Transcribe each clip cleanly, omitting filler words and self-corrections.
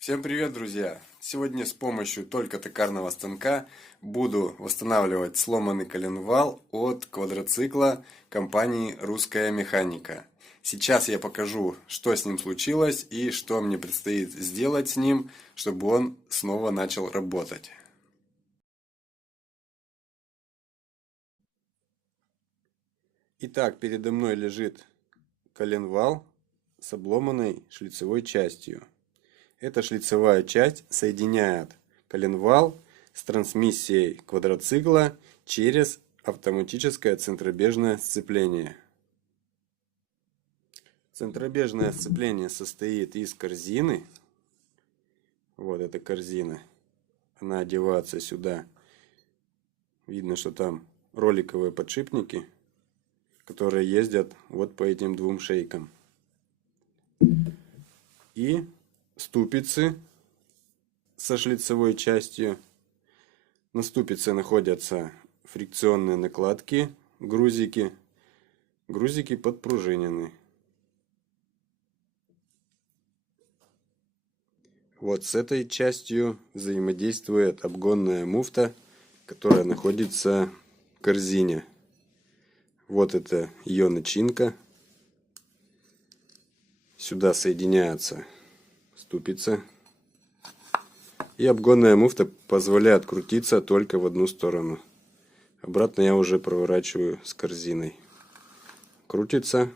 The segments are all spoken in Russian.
Всем привет, друзья! Сегодня с помощью только токарного станка буду восстанавливать сломанный коленвал от квадроцикла компании «Русская механика». Сейчас я покажу, что с ним случилось и что мне предстоит сделать с ним, чтобы он снова начал работать. Итак, передо мной лежит коленвал с обломанной шлицевой частью. Эта шлицевая часть соединяет коленвал с трансмиссией квадроцикла через автоматическое центробежное сцепление. Центробежное сцепление состоит из корзины. Вот эта корзина. Она одевается сюда. Видно, что там роликовые подшипники, которые ездят вот по этим двум шейкам. И ступицы со шлицевой частью. На ступице находятся фрикционные накладки, грузики. Грузики подпружинены. Вот с этой частью взаимодействует обгонная муфта, которая находится в корзине. Вот это ее начинка. Сюда соединяется ступица. И обгонная муфта позволяет крутиться только в одну сторону. Обратно я уже проворачиваю с корзиной. Крутится,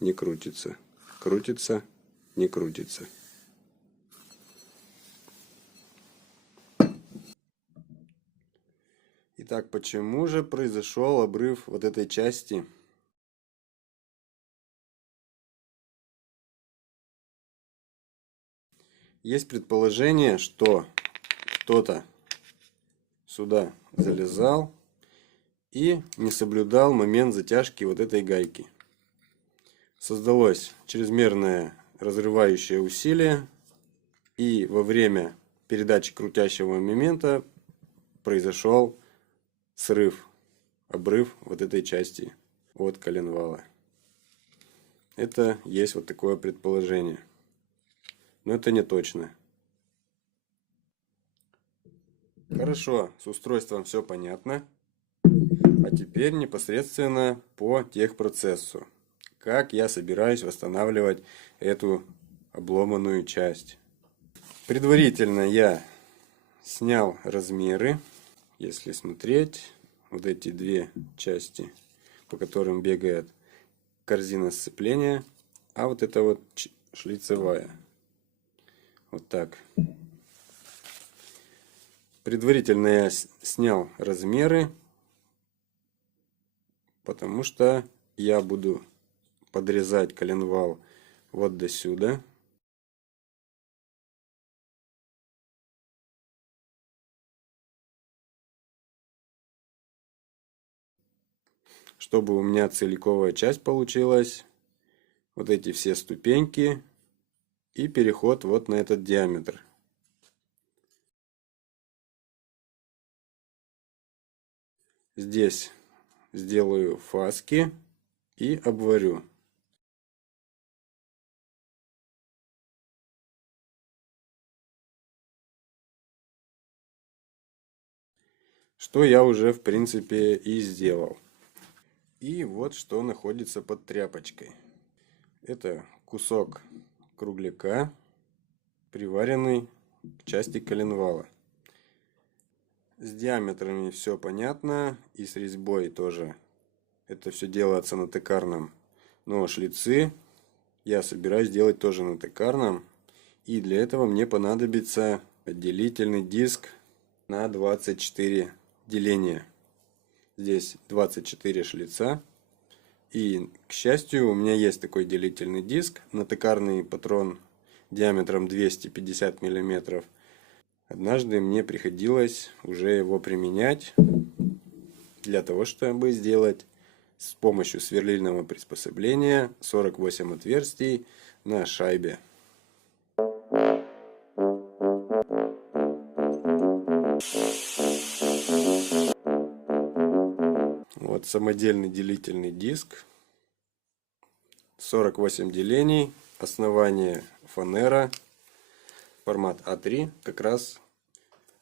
не крутится. Крутится, не крутится. Итак, почему же произошел обрыв вот этой части? Есть предположение, что кто-то сюда залезал и не соблюдал момент затяжки вот этой гайки. Создалось чрезмерное разрывающее усилие, и во время передачи крутящего момента произошел срыв, обрыв вот этой части от коленвала. Это есть вот такое предположение. Но это не точно. Хорошо, с устройством все понятно. А теперь непосредственно по техпроцессу. Как я собираюсь восстанавливать эту обломанную часть. Предварительно я снял размеры. Если смотреть, вот эти две части, по которым бегает корзина сцепления, а вот это вот шлицевая. Вот так. Предварительно я снял размеры, потому что я буду подрезать коленвал вот до сюда. Чтобы у меня целиковая часть получилась. Вот эти все ступеньки и переход вот на этот диаметр. Здесь сделаю фаски и обварю. Что я уже в принципе и сделал. И вот что находится под тряпочкой. Это кусок кругляка, приваренный к части коленвала. С диаметрами все понятно, и с резьбой тоже. Это все делается на токарном. Но шлицы я собираюсь делать тоже на токарном. И для этого мне понадобится делительный диск на 24 деления. Здесь 24 шлица. И, к счастью, у меня есть такой делительный диск на токарный патрон диаметром 250 мм. Однажды мне приходилось уже его применять для того, чтобы сделать с помощью сверлильного приспособления 48 отверстий на шайбе. Вот самодельный делительный диск. 48 делений. Основание фанера. формат А3, как раз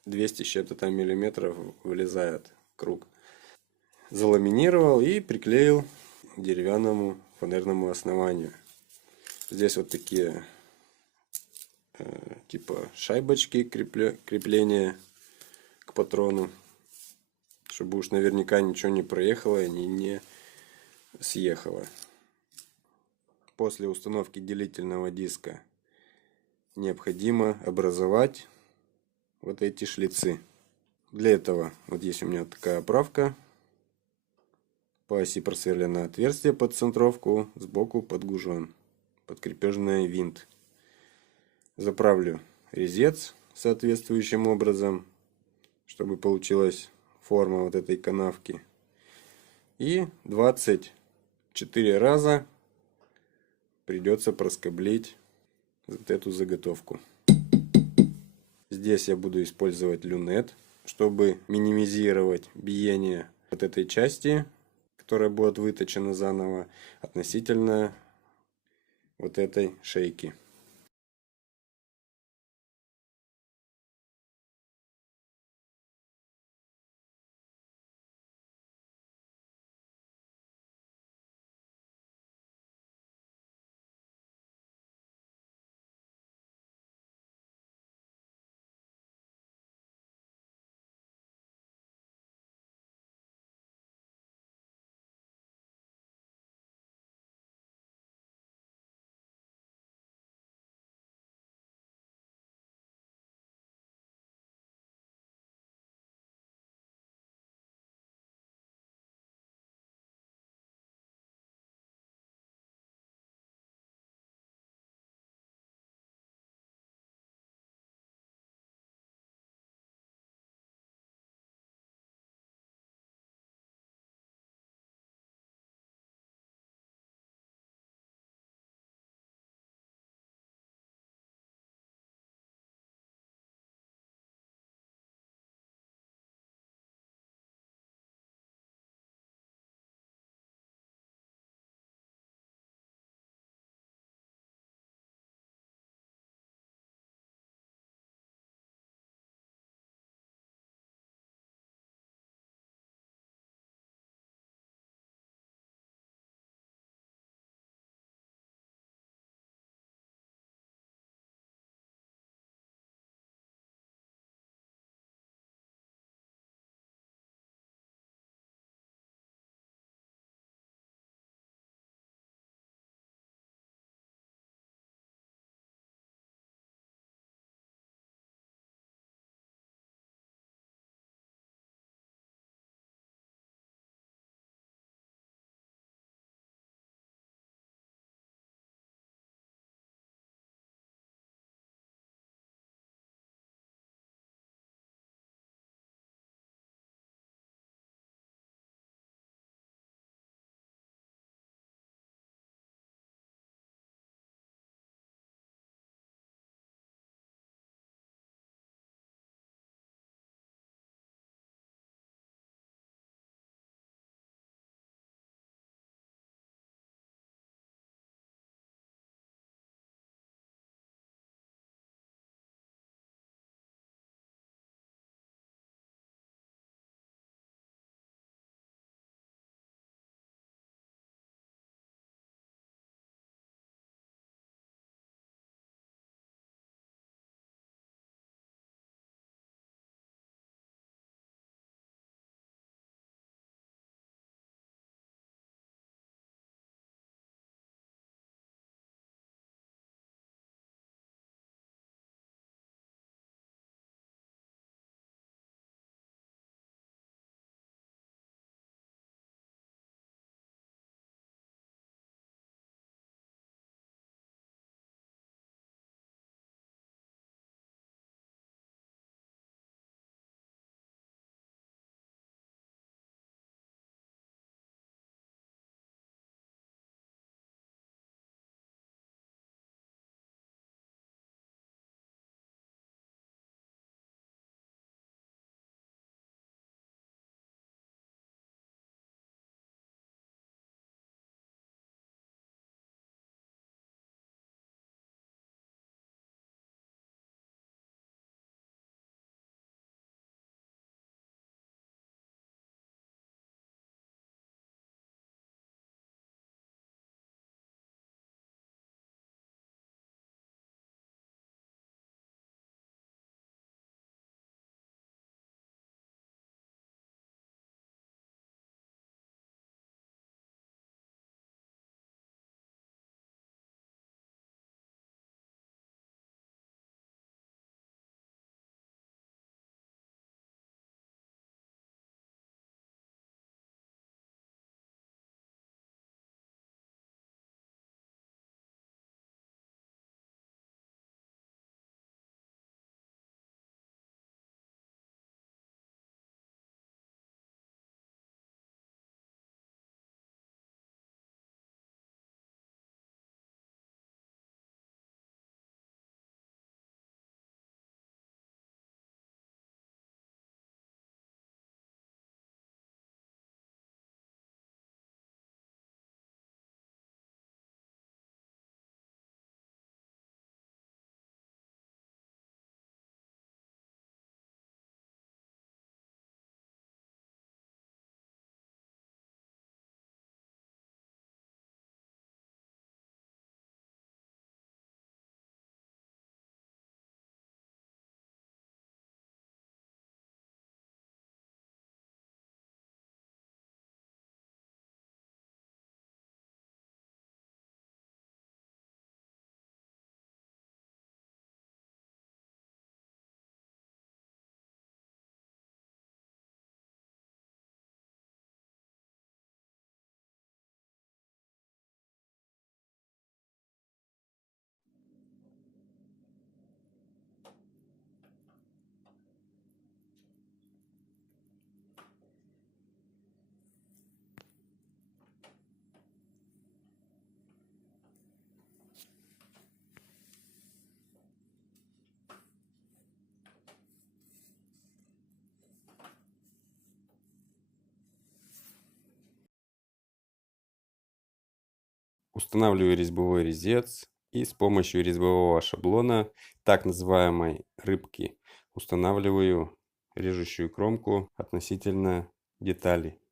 200 с чем-то там миллиметров вылезает круг. Заламинировал и приклеил к деревянному фанерному основанию. Здесь вот такие типа шайбочки крепления к патрону, чтобы уж наверняка ничего не проехало и не съехало. После установки делительного диска необходимо образовать вот эти шлицы. Для этого вот есть у меня такая оправка. По оси просверлено отверстие под центровку, сбоку подгужен под крепежный винт. Заправлю резец соответствующим образом, чтобы получилась форма вот этой канавки. И 24 раза придется проскоблить вот эту заготовку. Здесь я буду использовать люнет, чтобы минимизировать биение вот этой части, которая будет выточена заново, относительно вот этой шейки. Устанавливаю резьбовой резец и с помощью резьбового шаблона, так называемой рыбки, устанавливаю режущую кромку относительно деталей.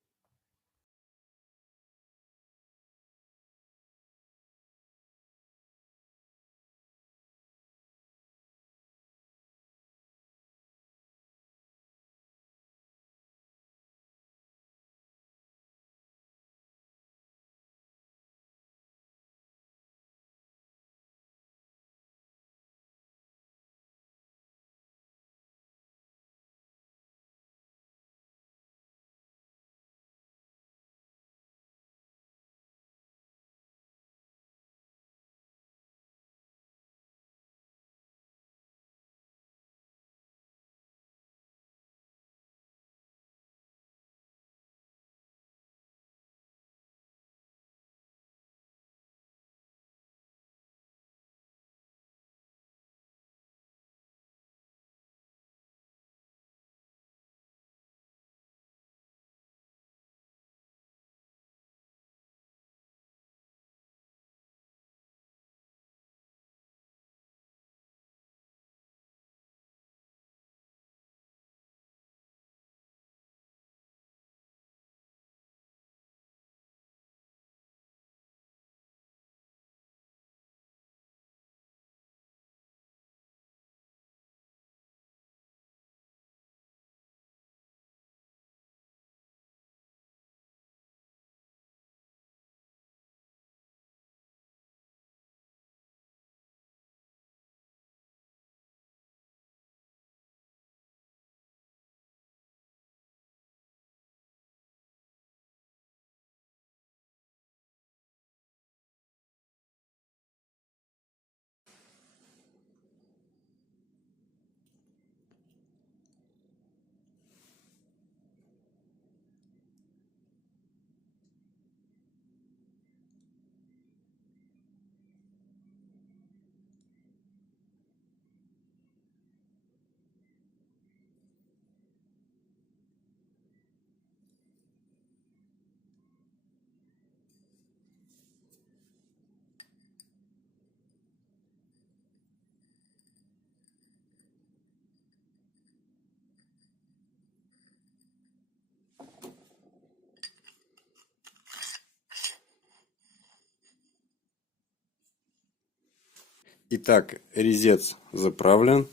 Итак, резец заправлен,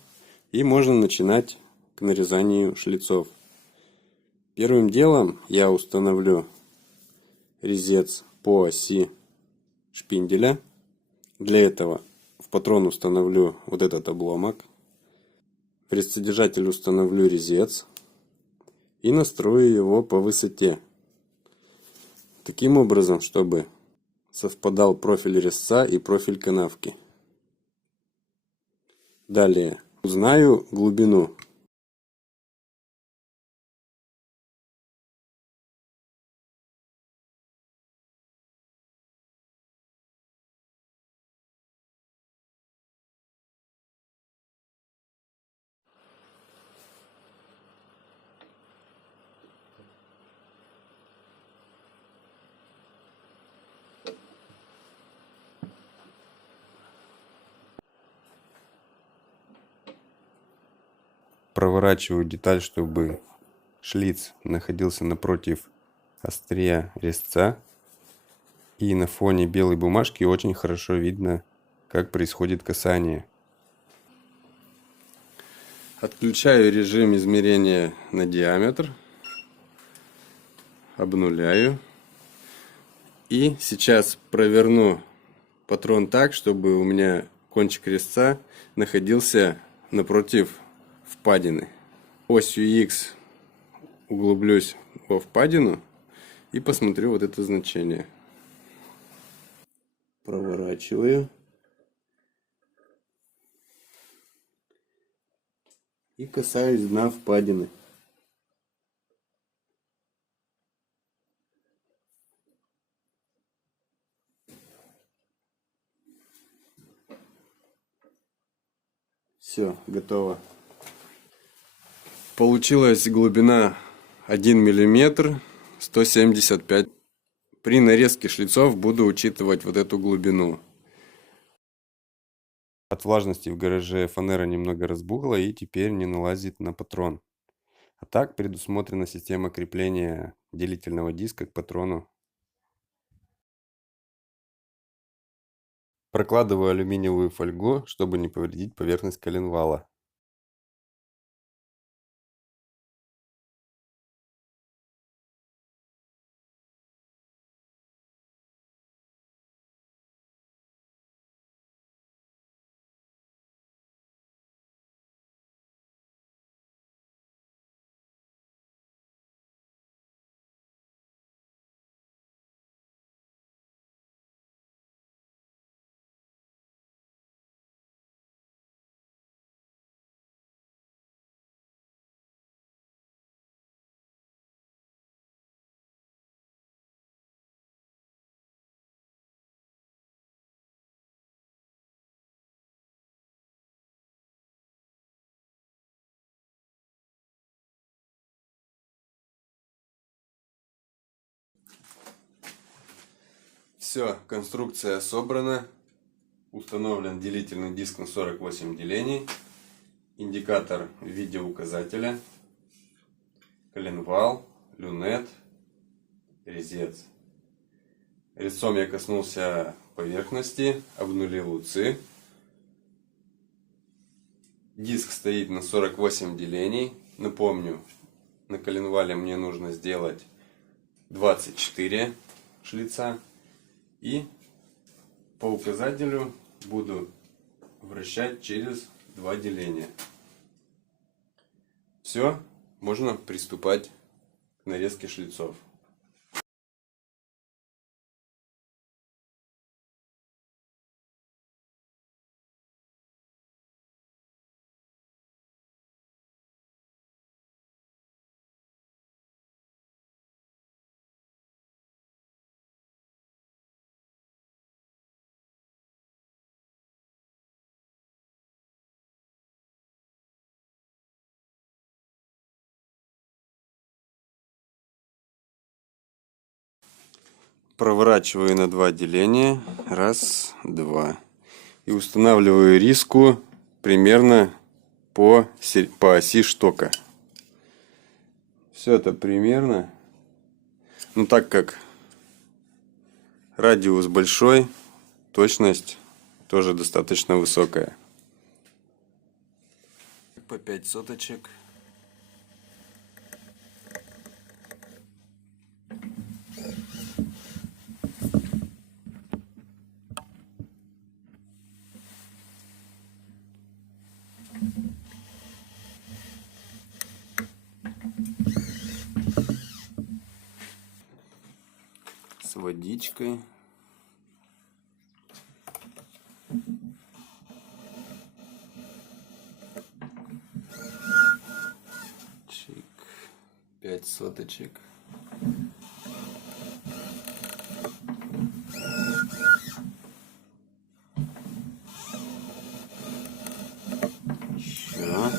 и можно начинать к нарезанию шлицов. Первым делом я установлю резец по оси шпинделя. Для этого в патрон установлю вот этот обломок. В резцедержатель установлю резец и настрою его по высоте. Таким образом, чтобы совпадал профиль резца и профиль канавки. Далее узнаю глубину. Проворачиваю деталь, чтобы шлиц находился напротив острия резца. И на фоне белой бумажки очень хорошо видно, как происходит касание. Отключаю режим измерения на диаметр. Обнуляю. И сейчас проверну патрон так, чтобы у меня кончик резца находился напротив впадины. Осью X углублюсь во впадину и посмотрю вот это значение. Проворачиваю. И касаюсь дна впадины. Все, готово. Получилась глубина 1 мм, 175 При нарезке шлицов буду учитывать вот эту глубину. От влажности в гараже фанера немного разбухла и теперь не налазит на патрон. А так предусмотрена система крепления делительного диска к патрону. Прокладываю алюминиевую фольгу, чтобы не повредить поверхность коленвала. Все, конструкция собрана. Установлен делительный диск на 48 делений. Индикатор в виде указателя. Коленвал, люнет, резец. Резцом я коснулся поверхности, обнулил уцы. Диск стоит на 48 делений. Напомню, на коленвале мне нужно сделать 24 шлица. И по указателю буду вращать через 2 деления. Все, можно приступать к нарезке шлицов. Проворачиваю на 2 деления. Раз, два. И устанавливаю риску примерно по оси штока. Все это примерно. Но так как радиус большой, точность тоже достаточно высокая. По 5 соточек. С водичкой. Чик. 5 соточек. Еще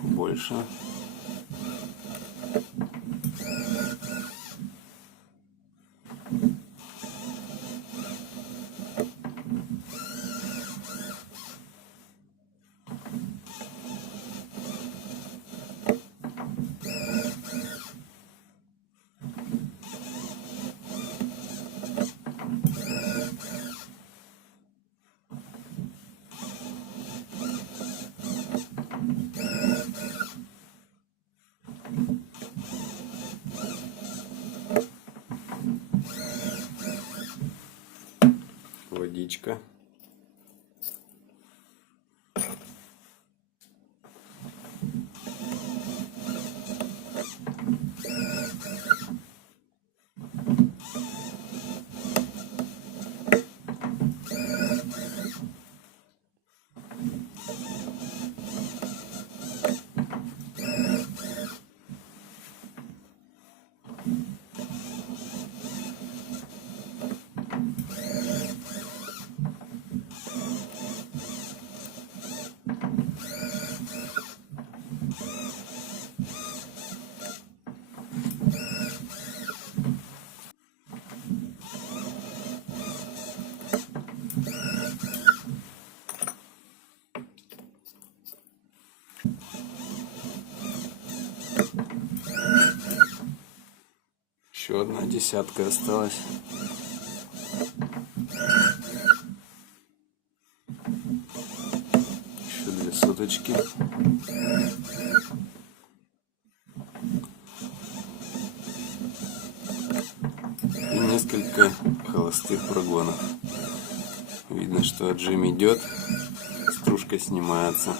больше. Водичка. Еще одна десятка осталась. Еще 2 соточки. И несколько холостых прогонов. Видно, что отжим идет, стружка снимается.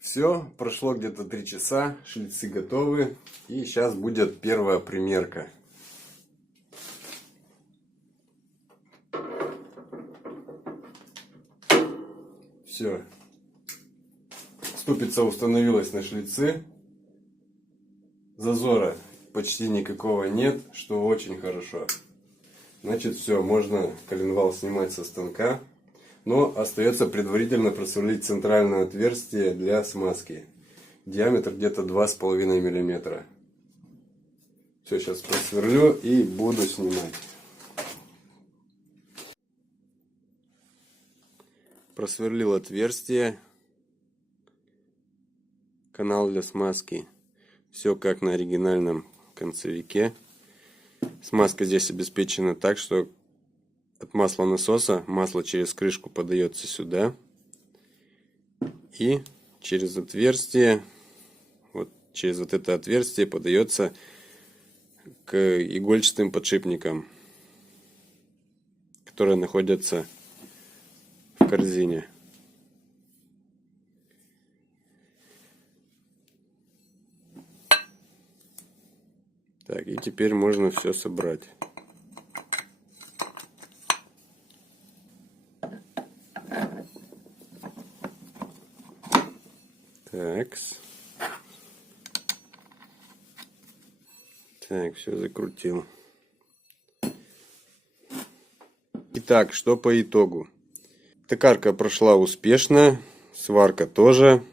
Все, прошло где-то 3 часа, шлицы готовы, и сейчас будет первая примерка. Все, ступица установилась на шлицы, зазора почти никакого нет, что очень хорошо. Значит, все, можно коленвал снимать со станка. Но остается предварительно просверлить центральное отверстие для смазки. Диаметр где-то 2,5 мм. Все, сейчас просверлю и буду снимать. Просверлил отверстие. Канал для смазки. Все как на оригинальном концевике. Смазка здесь обеспечена так, что от маслонасоса масло через крышку подается сюда и через отверстие, вот через вот это отверстие подается к игольчатым подшипникам, которые находятся в корзине. Так, и теперь можно все собрать. Так, все закрутил. Итак, что по итогу? Токарка прошла успешно, сварка тоже.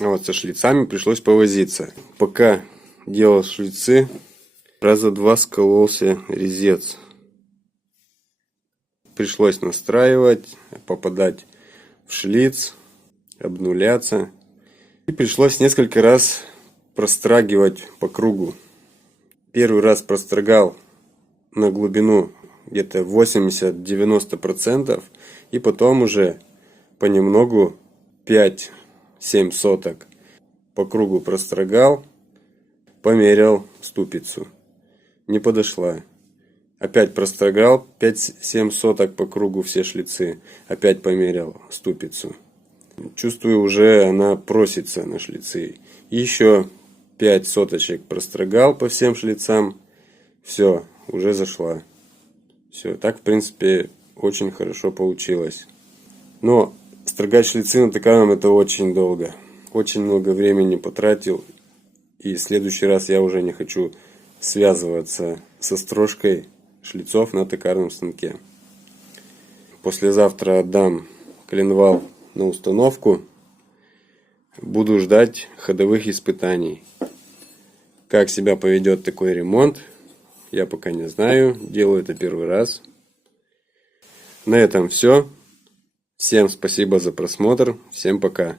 А вот со шлицами пришлось повозиться. Пока делал шлицы, раза 2 скололся резец. Пришлось настраивать, попадать в шлиц, обнуляться. И пришлось несколько раз прострагивать по кругу. Первый раз прострогал на глубину где-то 80-90%. И потом уже понемногу 5-7 соток по кругу прострогал. Померял ступицу. Не подошла. Опять прострогал 5-7 соток по кругу все шлицы. Опять померял ступицу. Чувствую, уже она просится на шлицы. Еще 5 соточек прострогал по всем шлицам. Все, уже зашла. Все, так в принципе очень хорошо получилось. Но строгать шлицы на токарном это очень долго. Очень много времени потратил. И в следующий раз я уже не хочу связываться со строжкой шлицов на токарном станке. Послезавтра отдам коленвал на установку. Буду ждать ходовых испытаний. Как себя поведет такой ремонт, я пока не знаю. Делаю это первый раз. На этом все. Всем спасибо за просмотр. Всем пока.